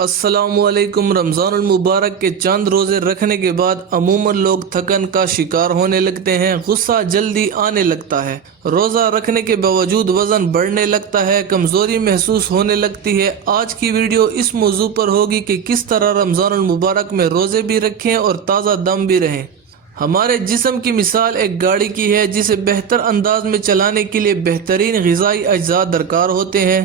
السلام علیکم۔ رمضان المبارک کے چند روزے رکھنے کے بعد عموماً لوگ تھکن کا شکار ہونے لگتے ہیں، غصہ جلدی آنے لگتا ہے، روزہ رکھنے کے باوجود وزن بڑھنے لگتا ہے، کمزوری محسوس ہونے لگتی ہے۔ آج کی ویڈیو اس موضوع پر ہوگی کہ کس طرح رمضان المبارک میں روزے بھی رکھیں اور تازہ دم بھی رہیں۔ ہمارے جسم کی مثال ایک گاڑی کی ہے جسے بہتر انداز میں چلانے کے لیے بہترین غذائی اجزاء درکار ہوتے ہیں۔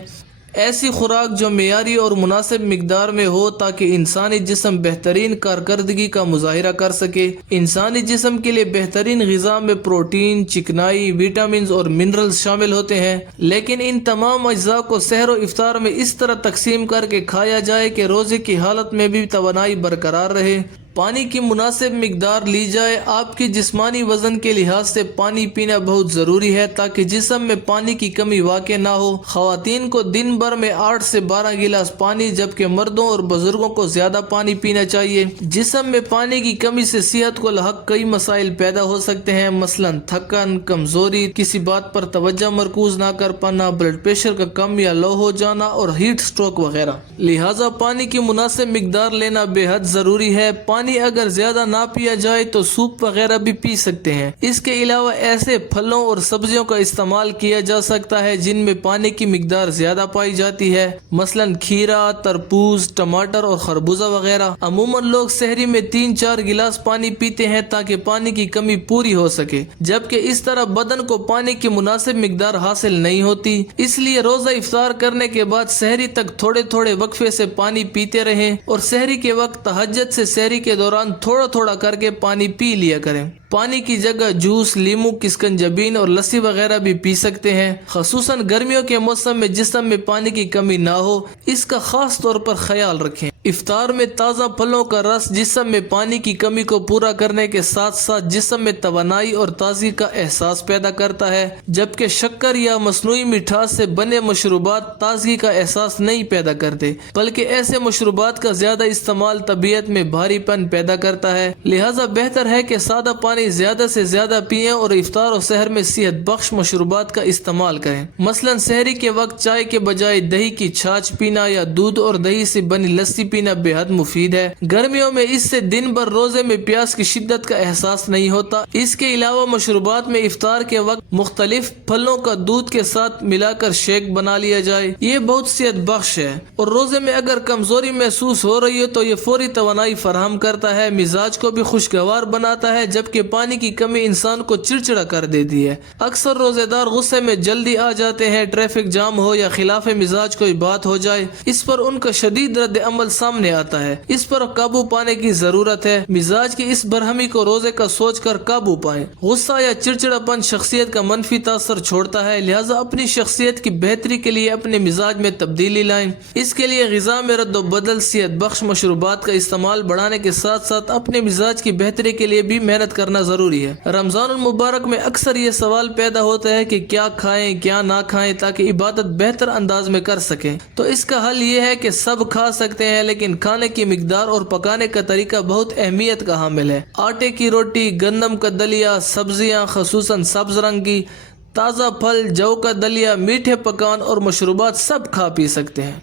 ایسی خوراک جو معیاری اور مناسب مقدار میں ہو تاکہ انسانی جسم بہترین کارکردگی کا مظاہرہ کر سکے۔ انسانی جسم کے لیے بہترین غذا میں پروٹین، چکنائی، وٹامنز اور منرلز شامل ہوتے ہیں، لیکن ان تمام اجزاء کو سحر و افطار میں اس طرح تقسیم کر کے کھایا جائے کہ روزے کی حالت میں بھی توانائی برقرار رہے۔ پانی کی مناسب مقدار لی جائے۔ آپ کی جسمانی وزن کے لحاظ سے پانی پینا بہت ضروری ہے تاکہ جسم میں پانی کی کمی واقع نہ ہو۔ خواتین کو دن بھر میں 8 سے 12 گلاس پانی، جبکہ مردوں اور بزرگوں کو زیادہ پانی پینا چاہیے۔ جسم میں پانی کی کمی سے صحت کو لاحق کئی مسائل پیدا ہو سکتے ہیں، مثلاً تھکن، کمزوری، کسی بات پر توجہ مرکوز نہ کر پانا، بلڈ پریشر کا کم یا لو ہو جانا اور ہیٹ سٹروک وغیرہ۔ لہٰذا پانی کی مناسب مقدار لینا بے حد ضروری ہے۔ پانی اگر زیادہ نہ پیا جائے تو سوپ وغیرہ بھی پی سکتے ہیں۔ اس کے علاوہ ایسے پھلوں اور سبزیوں کا استعمال کیا جا سکتا ہے جن میں پانی کی مقدار زیادہ پائی جاتی ہے، مثلاً کھیرا، تربوز، ٹماٹر اور خربوزہ وغیرہ۔ عموماً لوگ سحری میں 3-4 گلاس پانی پیتے ہیں تاکہ پانی کی کمی پوری ہو سکے، جبکہ اس طرح بدن کو پانی کی مناسب مقدار حاصل نہیں ہوتی۔ اس لیے روزہ افطار کرنے کے بعد سحری تک تھوڑے تھوڑے وقفے سے پانی پیتے رہیں اور سحری کے وقت تہجد سے سحری کے دوران تھوڑا تھوڑا کر کے پانی پی لیا کریں۔ پانی کی جگہ جوس، لیمو، کسکنجبین اور لسی وغیرہ بھی پی سکتے ہیں۔ خصوصاً گرمیوں کے موسم میں جسم میں پانی کی کمی نہ ہو، اس کا خاص طور پر خیال رکھیں۔ افطار میں تازہ پھلوں کا رس جسم میں پانی کی کمی کو پورا کرنے کے ساتھ ساتھ جسم میں توانائی اور تازگی کا احساس پیدا کرتا ہے، جبکہ شکر یا مصنوعی مٹھاس سے بنے مشروبات تازگی کا احساس نہیں پیدا کرتے، بلکہ ایسے مشروبات کا زیادہ استعمال طبیعت میں بھاری پن پیدا کرتا ہے۔ لہٰذا بہتر ہے کہ سادہ پانی زیادہ سے زیادہ پئیں اور افطار و سحر میں صحت بخش مشروبات کا استعمال کریں۔ مثلاً سحری کے وقت چائے کے بجائے دہی کی چھاچھ پینا یا دودھ اور دہی سے بنی لسی پینا بے حد مفید ہے۔ گرمیوں میں اس سے دن بھر روزے میں پیاس کی شدت کا احساس نہیں ہوتا۔ اس کے علاوہ مشروبات میں افطار کے وقت مختلف پھلوں کا دودھ کے ساتھ ملا کر شیک بنا لیا جائے، یہ بہت صحت بخش ہے۔ اور روزے میں اگر کمزوری محسوس ہو رہی ہے تو یہ فوری توانائی فراہم کرتا ہے، مزاج کو بھی خوشگوار بناتا ہے، جبکہ پانی کی کمی انسان کو چڑچڑا کر دیتی ہے۔ اکثر روزے دار غصے میں جلدی آ جاتے ہیں، ٹریفک جام ہو یا خلاف مزاج کوئی بات ہو جائے، اس پر ان کا شدید رد عمل سامنے آتا ہے۔ اس پر قابو پانے کی ضرورت ہے۔ مزاج کی اس برہمی کو روزے کا سوچ کر قابو پائیں۔ غصہ یا چڑچڑاپن شخصیت کا منفی تاثر چھوڑتا ہے، لہٰذا اپنی شخصیت کی بہتری کے لیے اپنے مزاج میں تبدیلی لائیں۔ اس کے لیے غذا میں رد و بدل، صحت بخش مشروبات کا استعمال بڑھانے کے ساتھ ساتھ اپنے مزاج کی بہتری کے لیے بھی محنت کرنا ضروری ہے۔ رمضان المبارک میں اکثر یہ سوال پیدا ہوتا ہے کہ کیا کھائیں کیا نہ کھائیں تاکہ عبادت بہتر انداز میں کر سکیں۔ تو اس کا حل یہ ہے کہ سب کھا سکتے ہیں، لیکن کھانے کی مقدار اور پکانے کا طریقہ بہت اہمیت کا حامل ہے۔ آٹے کی روٹی، گندم کا دلیا، سبزیاں خصوصاً سبز رنگ کی، تازہ پھل، جو کا دلیا، میٹھے پکوان اور مشروبات سب کھا پی سکتے ہیں۔